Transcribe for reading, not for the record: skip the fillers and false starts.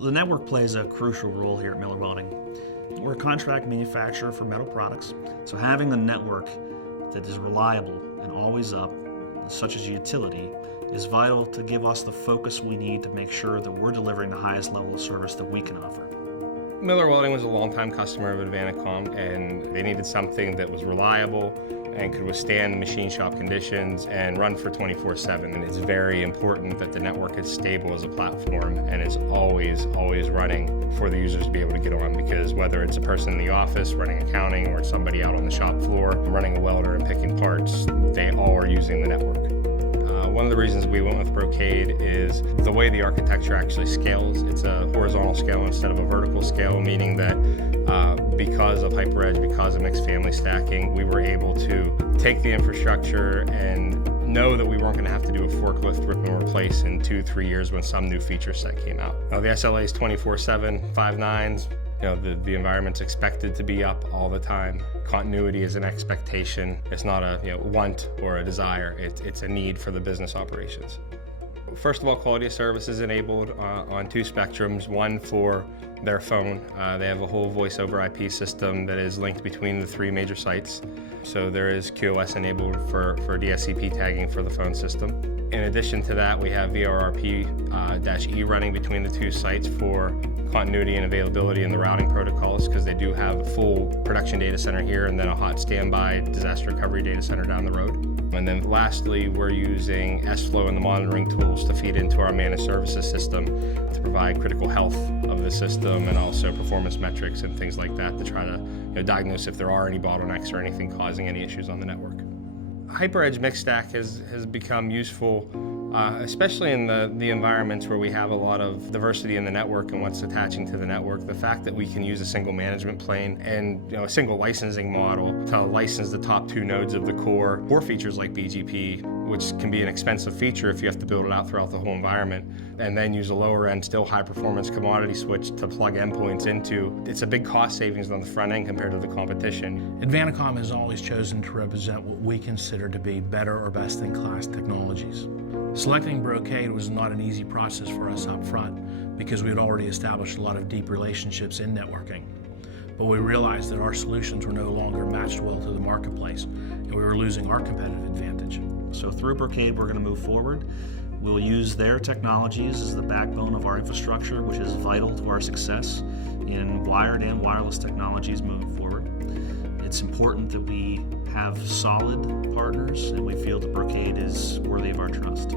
The network plays a crucial role here at Miller Welding. We're a contract manufacturer for metal products, so having a network that is reliable and always up, such as utility, is vital to give us the focus we need to make sure that we're delivering the highest level of service that we can offer. Miller Welding was a longtime customer of Advanticom, and they needed something that was reliable and could withstand machine shop conditions and run for 24/7. And it's very important that the network is stable as a platform and is always running for the users to be able to get on, because whether it's a person in the office running accounting or somebody out on the shop floor running a welder and picking parts, they all are using the network. One of the reasons we went with Brocade is the way the architecture actually scales. It's a horizontal scale instead of a vertical scale, meaning that because of HyperEdge, because of mixed family stacking, we were able to take the infrastructure and know that we weren't going to have to do a forklift rip and replace in 2-3 years when some new feature set came out. Now, the SLA is 24/7, 5 nines. The environment's expected to be up all the time. Continuity is an expectation. It's not a want or a desire. It's a need for the business operations. First of all, quality of service is enabled on 2 spectrums, one for their phone. They have a whole voice over IP system that is linked between the 3 major sites. So there is QoS enabled for DSCP tagging for the phone system. In addition to that, we have VRRP-E running between the 2 sites for continuity and availability in the routing protocols, because they do have a full production data center here and then a hot standby disaster recovery data center down the road. And then lastly, we're using S-Flow and the monitoring tools to feed into our managed services system to provide critical health of the system and also performance metrics and things like that to try to diagnose if there are any bottlenecks or anything causing any issues on the network. HyperEdge mixed stack has become useful, especially in the environments where we have a lot of diversity in the network and what's attaching to the network. The fact that we can use a single management plane and a single licensing model to license the top 2 nodes of the core, or features like BGP, which can be an expensive feature if you have to build it out throughout the whole environment, and then use a lower end, still high performance commodity switch to plug endpoints into. It's a big cost savings on the front end compared to the competition. Advanticom has always chosen to represent what we consider to be better or best in class technologies. Selecting Brocade was not an easy process for us up front because we had already established a lot of deep relationships in networking. But we realized that our solutions were no longer matched well to the marketplace, and we were losing our competitive advantage. So through Brocade, we're going to move forward. We'll use their technologies as the backbone of our infrastructure, which is vital to our success in wired and wireless technologies moving forward. It's important that we have solid partners, and we feel that Brocade is worthy of our trust.